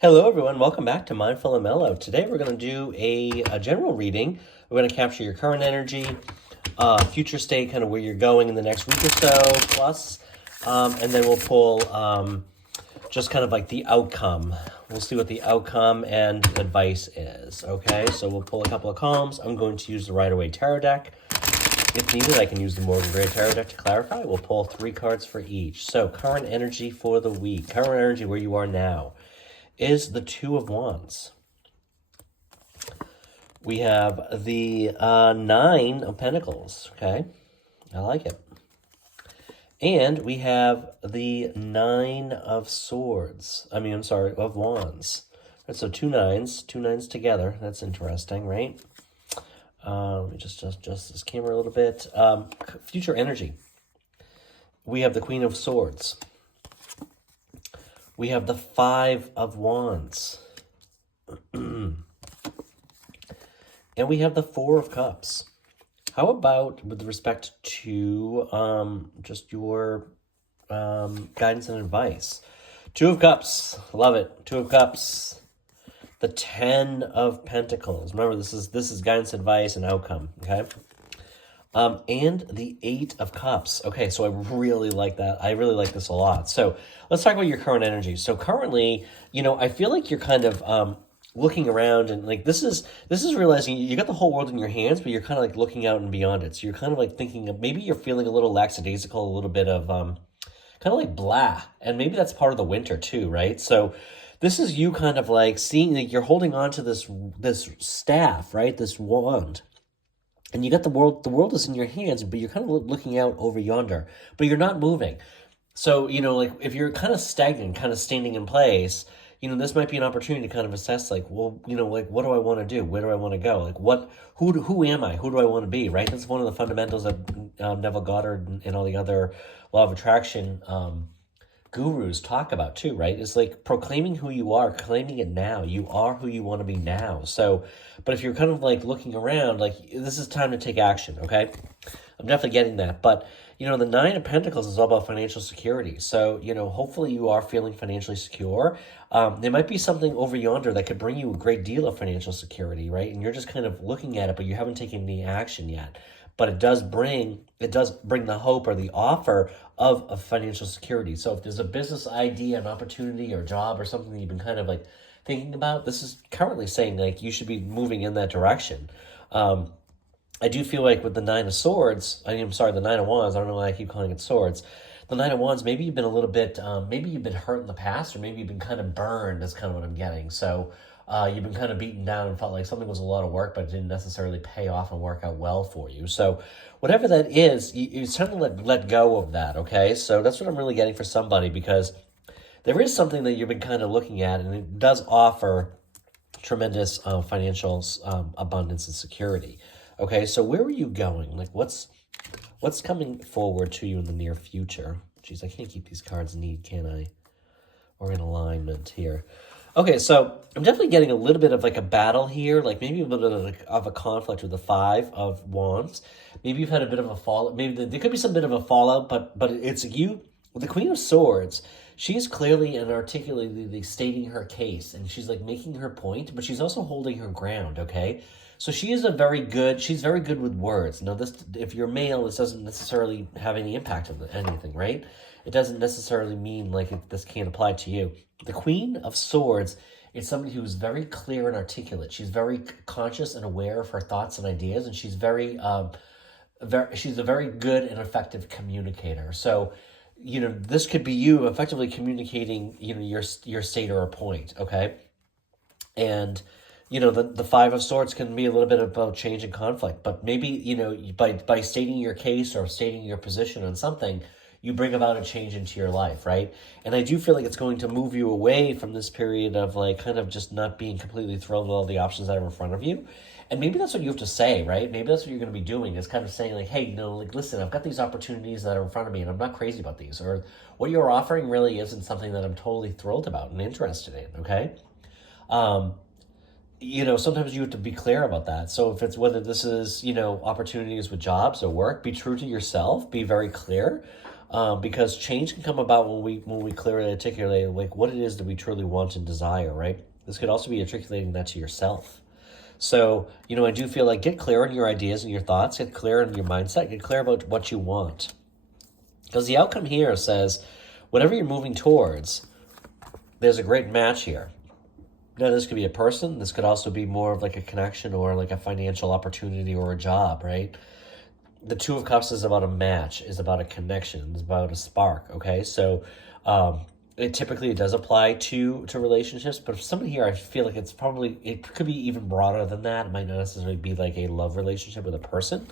Hello, everyone. Welcome back to Mindful and Mellow. Today, we're going to do a general reading. We're going to capture your current energy, future state, kind of where you're going in the next week or so, plus, and then we'll pull just kind of like the outcome. We'll see what the outcome and advice is. Okay, so we'll pull a couple of columns. I'm going to use the Rider-Waite Tarot deck. If needed, I can use the Morgan Gray Tarot deck to clarify. We'll pull 3 cards for each. So, current energy for the week. Current energy where you are now is the Two of Wands. We have the Nine of Pentacles, okay? I like it. And we have the Nine of Swords. Of Wands. Right, so two nines together. That's interesting, right? Let me just adjust this camera a little bit. Future energy. We have the Queen of Swords. We have the Five of Wands. And we have the Four of Cups. How about with respect to just your guidance and advice? Two of Cups. Love it. Two of Cups. The Ten of Pentacles. Remember, this is guidance, advice, and outcome, okay? And the Eight of Cups. Okay, so I really like that. I really like this a lot. So let's talk about your current energy. So currently, I feel like you're kind of looking around and like this is realizing you got the whole world in your hands, but you're kind of like looking out and beyond it. So you're kind of like thinking of maybe you're feeling a little lackadaisical, a little bit of kind of like blah. And maybe that's part of the winter too, right? So this is you kind of like seeing that you're holding on to this staff, right? This wand. And you got the world is in your hands, but you're kind of looking out over yonder, but you're not moving. So, like if you're kind of stagnant, kind of standing in place, this might be an opportunity to kind of assess like, well, like what do I want to do? Where do I want to go? Like who am I? Who do I want to be? Right? That's one of the fundamentals that Neville Goddard and all the other law of attraction gurus talk about too, right? It's like proclaiming who you are, claiming it now. You are who you want to be now. So, but if you're kind of like looking around, like this is time to take action, okay? I'm definitely getting that. But, the Nine of Pentacles is all about financial security. So, hopefully you are feeling financially secure. There might be something over yonder that could bring you a great deal of financial security, right? And you're just kind of looking at it, but you haven't taken any action yet. But it does bring the hope or the offer of financial security. So if there's a business idea, an opportunity or job or something that you've been kind of like thinking about, this is currently saying like you should be moving in that direction. I do feel like with the Nine of Swords, the Nine of Wands, I don't know why I keep calling it swords. The Nine of Wands, maybe you've been a little bit, maybe you've been hurt in the past, or maybe you've been kind of burned, is kind of what I'm getting. So you've been kind of beaten down and felt like something was a lot of work, but it didn't necessarily pay off and work out well for you. So whatever that is, it's time to let go of that, okay? So that's what I'm really getting for somebody, because there is something that you've been kind of looking at, and it does offer tremendous financial abundance and security. Okay, so where are you going? Like, what's coming forward to you in the near future? Jeez, I can't keep these cards neat, can I? Or in alignment here. Okay, so I'm definitely getting a little bit of like a battle here, like maybe a little bit of a conflict with the Five of Wands. Maybe you've had a bit of a fallout. Maybe there could be some bit of a fallout, but it's you. The Queen of Swords, she's clearly and articulately stating her case, and she's like making her point, but she's also holding her ground, okay? So she's very good with words. Now, if you're male, this doesn't necessarily have any impact on anything, right? It doesn't necessarily mean like this can't apply to you. The Queen of Swords is somebody who's very clear and articulate. She's very conscious and aware of her thoughts and ideas, and she's she's a very good and effective communicator. So, this could be you effectively communicating, your state or a point, okay? And the Five of Swords can be a little bit about change and conflict, but maybe, by stating your case or stating your position on something, you bring about a change into your life, right? And I do feel like it's going to move you away from this period of like kind of just not being completely thrilled with all the options that are in front of you. And maybe that's what you have to say, right? Maybe that's what you're going to be doing, is kind of saying like, hey, like, listen, I've got these opportunities that are in front of me and I'm not crazy about these. Or what you're offering really isn't something that I'm totally thrilled about and interested in, okay? Sometimes you have to be clear about that. So if it's whether this is, opportunities with jobs or work, be true to yourself, be very clear. because change can come about when we clearly articulate like what it is that we truly want and desire, right? This could also be articulating that to yourself. So, I do feel like get clear on your ideas and your thoughts, get clear on your mindset, get clear about what you want. Because the outcome here says, whatever you're moving towards, there's a great match here. Now, this could be a person. This could also be more of like a connection or like a financial opportunity or a job, right? The Two of Cups is about a match, is about a connection, is about a spark, okay? So it typically does apply to relationships, but for somebody here, I feel like it could be even broader than that. It might not necessarily be like a love relationship with a person.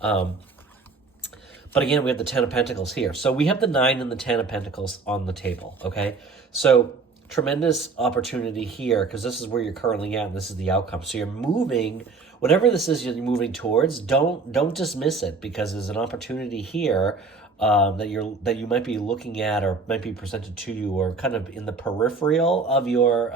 But again, we have the 10 of Pentacles here. So we have the 9 and the 10 of Pentacles on the table, okay? So tremendous opportunity here because this is where you're currently at and this is the outcome. So you're moving, whatever this is you're moving towards, don't dismiss it because there's an opportunity here that you might be looking at or might be presented to you or kind of in the peripheral of your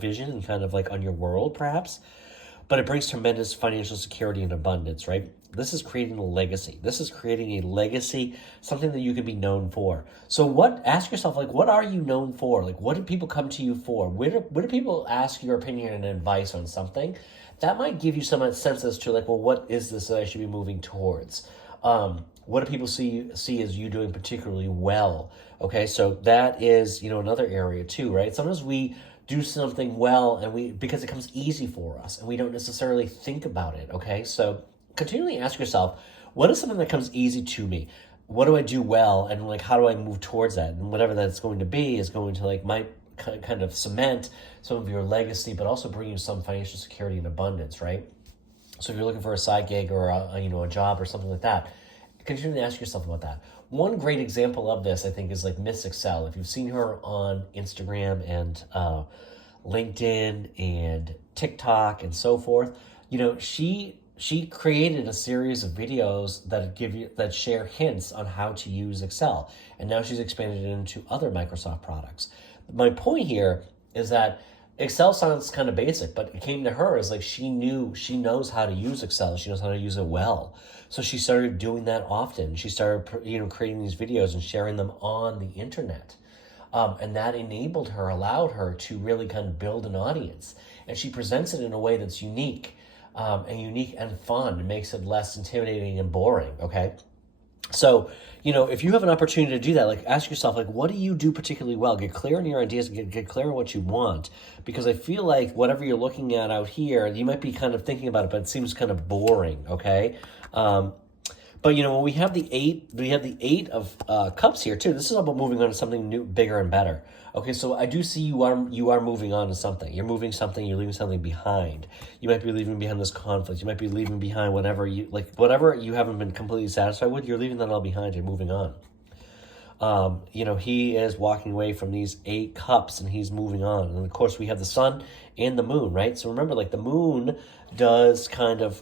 vision and kind of like on your world perhaps. But it brings tremendous financial security and abundance, right? This is creating a legacy. This is creating a legacy, something that you can be known for. So ask yourself, like, what are you known for? Like, what do people come to you for? Where do people ask your opinion and advice on something? That might give you some sense as to like, well, what is this that I should be moving towards? What do people see as you doing particularly well? Okay, so that is, another area too, right? Sometimes we do something well and because it comes easy for us and we don't necessarily think about it, okay? So continually ask yourself, what is something that comes easy to me? What do I do well? And like, how do I move towards that? And whatever that's going to be is going to like might kind of cement some of your legacy, but also bring you some financial security and abundance, right? So if you're looking for a side gig or a job or something like that, continue to ask yourself about that. One great example of this, I think, is like Miss Excel. If you've seen her on Instagram and LinkedIn and TikTok and so forth, she created a series of videos that share hints on how to use Excel, and now she's expanded it into other Microsoft products. My point here is that Excel sounds kind of basic, but it came to her as like she knows how to use Excel. She knows how to use it well. So she started doing that often. She started, creating these videos and sharing them on the internet. And that allowed her to really kind of build an audience. And she presents it in a way that's unique and fun. It makes it less intimidating and boring, okay? So, if you have an opportunity to do that, like ask yourself, like, what do you do particularly well? Get clear on your ideas, get clear on what you want. Because I feel like whatever you're looking at out here, you might be kind of thinking about it, but it seems kind of boring, okay? But when we have the 8 of cups here too. This is about moving on to something new, bigger and better. Okay, so I do see you are moving on to something. You're moving something. You're leaving something behind. You might be leaving behind this conflict. You might be leaving behind whatever you haven't been completely satisfied with. You're leaving that all behind. You're moving on. He is walking away from these 8 cups and he's moving on. And of course, we have the sun and the moon, right? So remember, like the moon does kind of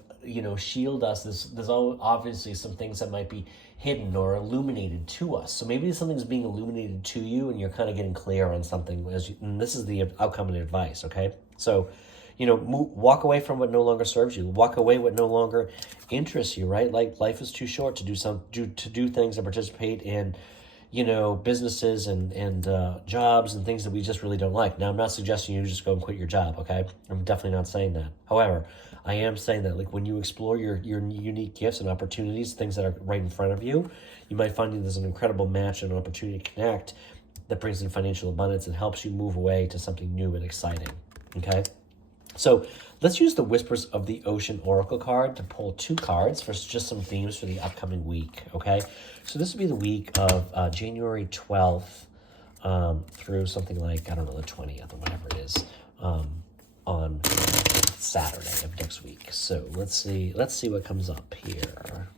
shield us. There's obviously some things that might be hidden or illuminated to us. So maybe something's being illuminated to you and you're kind of getting clear on something and this is the outcome and advice, okay? So, walk away from what no longer serves you. Walk away what no longer interests you, right? Like life is too short to do things and participate in, businesses and jobs and things that we just really don't like. Now, I'm not suggesting you just go and quit your job, okay? I'm definitely not saying that. However, I am saying that like when you explore your unique gifts and opportunities, things that are right in front of you, you might find there's an incredible match and an opportunity to connect that brings in financial abundance and helps you move away to something new and exciting, okay? So let's use the Whispers of the Ocean Oracle card to pull 2 cards for just some themes for the upcoming week, okay? So this would be the week of January 12th through something like, I don't know, the 20th or whatever it is, on Saturday of next week. So let's see what comes up here.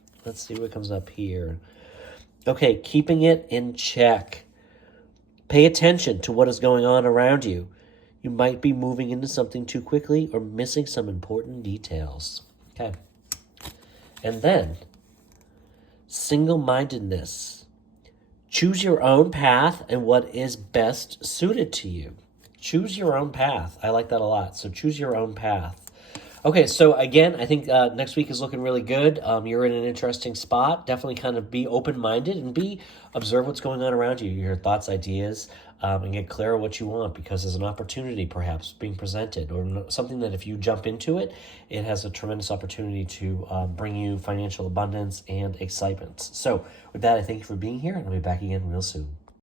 Okay, keeping it in check. Pay attention to what is going on around you. You might be moving into something too quickly or missing some important details. Okay. And then, single-mindedness. Choose your own path and what is best suited to you. Choose your own path. I like that a lot. So choose your own path. Okay, so again, I think next week is looking really good. You're in an interesting spot. Definitely kind of be open-minded and observe what's going on around you, your thoughts, ideas, and get clear on what you want, because there's an opportunity perhaps being presented, or something that if you jump into it, it has a tremendous opportunity to bring you financial abundance and excitement. So with that, I thank you for being here, and I'll be back again real soon.